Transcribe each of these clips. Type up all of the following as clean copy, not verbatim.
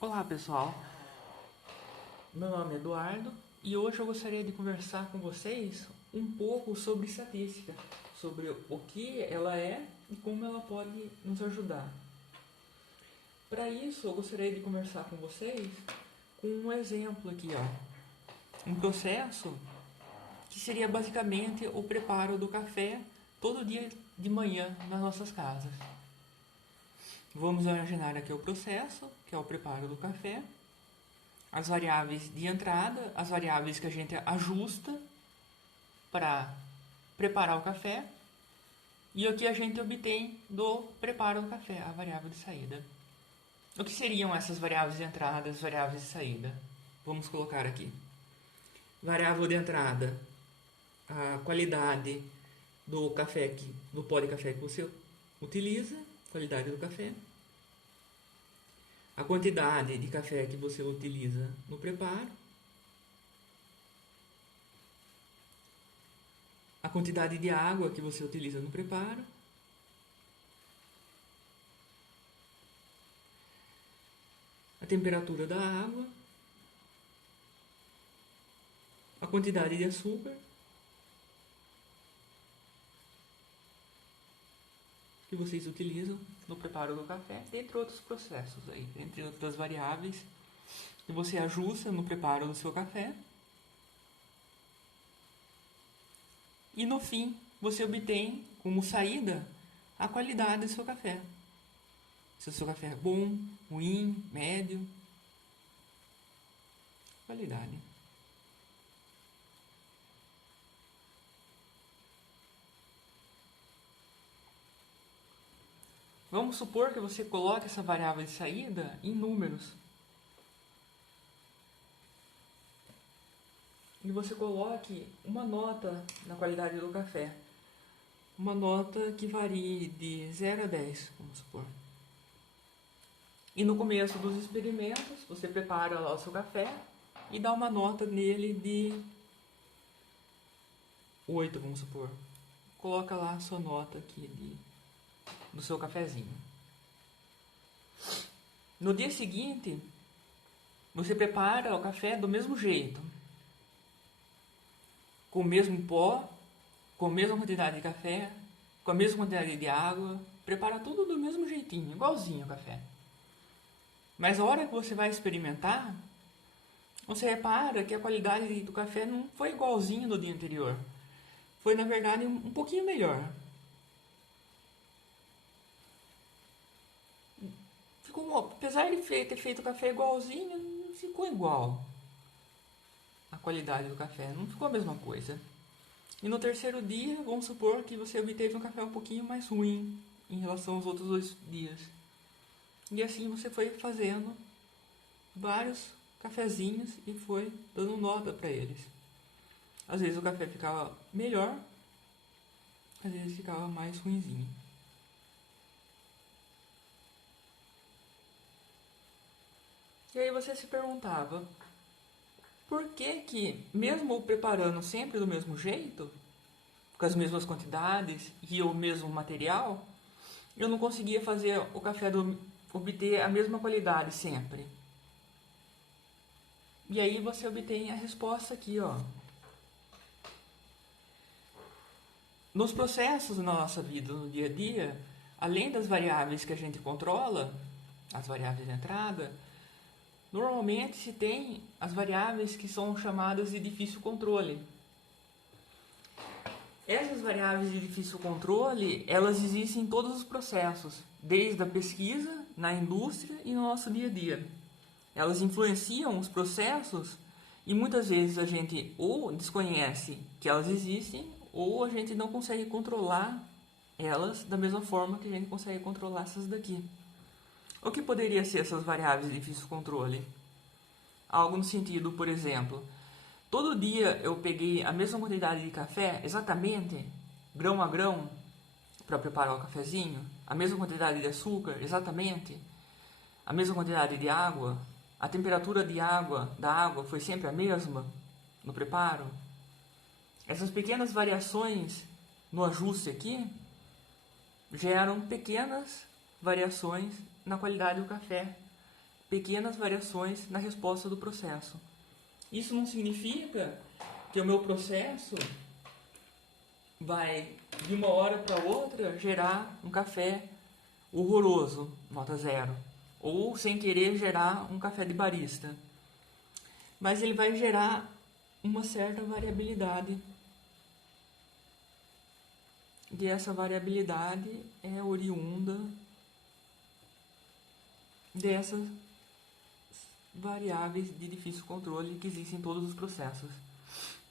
Olá pessoal, meu nome é Eduardo e hoje eu gostaria de conversar com vocês um pouco sobre estatística, sobre o que ela é e como ela pode nos ajudar. Para isso eu gostaria de conversar com vocês com um exemplo aqui, um processo que seria basicamente o preparo do café todo dia de manhã nas nossas casas. Vamos imaginar aqui o processo, que é o preparo do café, as variáveis de entrada, as variáveis que a gente ajusta para preparar o café e o que a gente obtém do preparo do café, a variável de saída. O que seriam essas variáveis de entrada e as variáveis de saída? Vamos colocar aqui. Variável de entrada, a qualidade do café, do pó de café que você utiliza, qualidade do café. A quantidade de café que você utiliza no preparo. A quantidade de água que você utiliza no preparo. A temperatura da água. A quantidade de açúcar que vocês utilizam no preparo do café, entre outros processos aí, entre outras variáveis que você ajusta no preparo do seu café. E no fim, você obtém como saída a qualidade do seu café. Se o seu café é bom, ruim, médio. Qualidade. Vamos supor que você coloque essa variável de saída em números. E você coloque uma nota na qualidade do café. Uma nota que varie de 0 a 10, vamos supor. E no começo dos experimentos, você prepara lá o seu café e dá uma nota nele de 8, vamos supor. Coloca lá a sua nota aqui do seu cafezinho. No dia seguinte, você prepara o café do mesmo jeito. Com o mesmo pó, com a mesma quantidade de café, com a mesma quantidade de água. Prepara tudo do mesmo jeitinho, igualzinho o café. Mas a hora que você vai experimentar, você repara que a qualidade do café não foi igualzinho no dia anterior. Foi, na verdade, um pouquinho melhor. Apesar de ter feito o café igualzinho, não ficou igual. A qualidade do café não ficou a mesma coisa. E no terceiro dia, vamos supor que você obteve um café um pouquinho mais ruim em relação aos outros 2 dias. E assim você foi fazendo vários cafezinhos e foi dando nota para eles. Às vezes o café ficava melhor, às vezes ficava mais ruinzinho. E aí você se perguntava, por que mesmo preparando sempre do mesmo jeito, com as mesmas quantidades e o mesmo material, eu não conseguia fazer o café obter a mesma qualidade sempre? E aí você obtém a resposta aqui, Nos processos da nossa vida, no dia a dia, além das variáveis que a gente controla, as variáveis de entrada, normalmente se tem as variáveis que são chamadas de difícil controle. Essas variáveis de difícil controle, elas existem em todos os processos, desde a pesquisa, na indústria e no nosso dia a dia. Elas influenciam os processos e muitas vezes a gente ou desconhece que elas existem ou a gente não consegue controlar elas da mesma forma que a gente consegue controlar essas daqui. O que poderia ser essas variáveis de difícil controle? Algo no sentido, por exemplo, todo dia eu peguei a mesma quantidade de café, exatamente, grão a grão, para preparar o cafezinho, a mesma quantidade de açúcar, exatamente, a mesma quantidade de água, a temperatura da água foi sempre a mesma no preparo. Essas pequenas variações no ajuste aqui geram pequenas variações na qualidade do café. pequenas variações na resposta do processo. Isso não significa que o meu processo vai, de uma hora para outra, gerar um café horroroso, nota 0. Ou, sem querer, gerar um café de barista. Mas ele vai gerar uma certa variabilidade. E essa variabilidade é oriunda dessas variáveis de difícil controle que existem em todos os processos.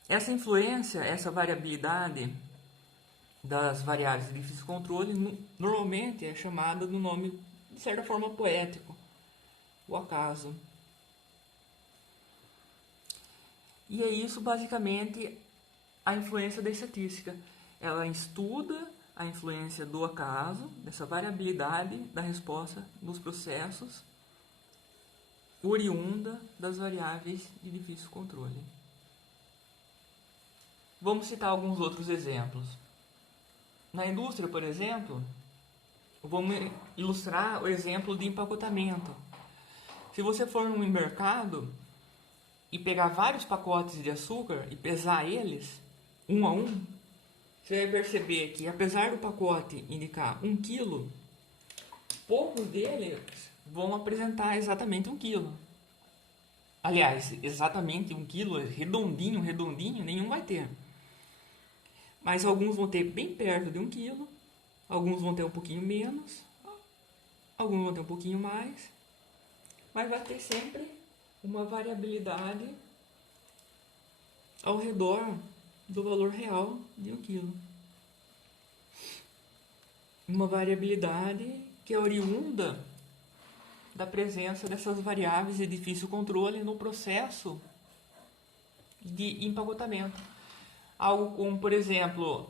Essa influência, essa variabilidade das variáveis de difícil controle normalmente é chamada do nome, de certa forma, poético, o acaso. E é isso basicamente a influência da estatística. Ela estuda a influência do acaso, dessa variabilidade da resposta dos processos, oriunda das variáveis de difícil controle. Vamos citar alguns outros exemplos. Na indústria, por exemplo, vamos ilustrar o exemplo de empacotamento. Se você for num mercado e pegar vários pacotes de açúcar e pesar eles, um a um, você vai perceber que, apesar do pacote indicar 1 quilo, poucos deles vão apresentar exatamente 1 quilo. Aliás, exatamente 1 quilo, redondinho, nenhum vai ter. Mas alguns vão ter bem perto de 1 quilo, alguns vão ter um pouquinho menos, alguns vão ter um pouquinho mais, mas vai ter sempre uma variabilidade ao redor do valor real de 1 quilo. Uma variabilidade que é oriunda da presença dessas variáveis de difícil controle no processo de empacotamento. Algo como, por exemplo,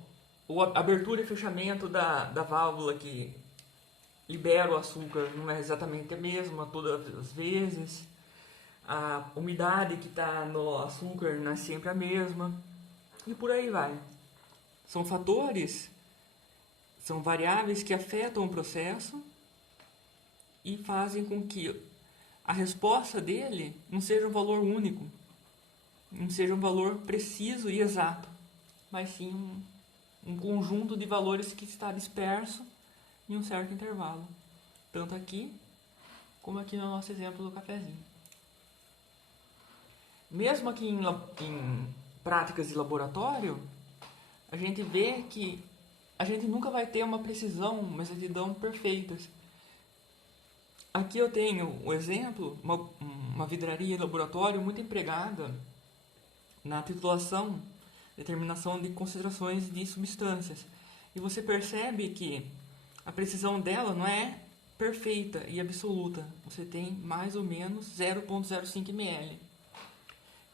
a abertura e fechamento da válvula que libera o açúcar não é exatamente a mesma todas as vezes. A umidade que está no açúcar não é sempre a mesma. E por aí vai. São fatores, são variáveis que afetam o processo e fazem com que a resposta dele não seja um valor único, não seja um valor preciso e exato, mas sim um conjunto de valores que está disperso em um certo intervalo, tanto aqui como aqui no nosso exemplo do cafezinho. Mesmo aqui em práticas de laboratório, a gente vê que a gente nunca vai ter uma precisão, uma exatidão perfeitas. Aqui eu tenho o exemplo, uma vidraria de laboratório muito empregada na titulação, determinação de concentrações de substâncias. E você percebe que a precisão dela não é perfeita e absoluta. Você tem mais ou menos 0,05 ml.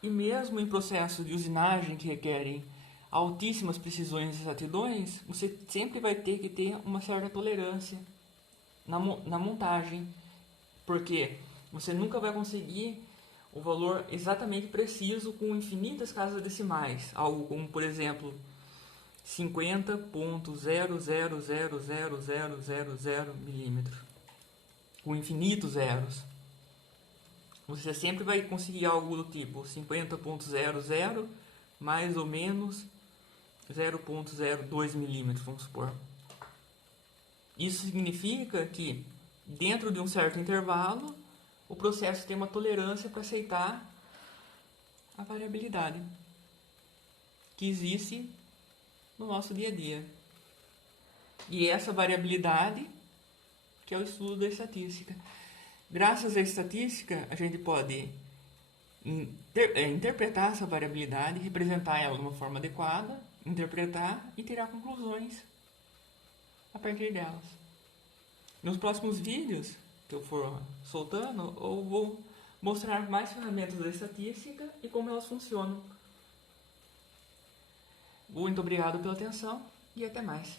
E mesmo em processos de usinagem que requerem altíssimas precisões e exatidões, você sempre vai ter que ter uma certa tolerância na montagem, porque você nunca vai conseguir o valor exatamente preciso com infinitas casas decimais, algo como, por exemplo, 50,00000000 milímetros, com infinitos zeros. Você sempre vai conseguir algo do tipo 50,00 mais ou menos 0,02 milímetros, vamos supor. Isso significa que, dentro de um certo intervalo, o processo tem uma tolerância para aceitar a variabilidade que existe no nosso dia a dia. E essa variabilidade que é o estudo da estatística. Graças à estatística, a gente pode interpretar essa variabilidade, representar ela de uma forma adequada, interpretar e tirar conclusões a partir delas. Nos próximos vídeos que eu for soltando, eu vou mostrar mais ferramentas da estatística e como elas funcionam. Muito obrigado pela atenção e até mais.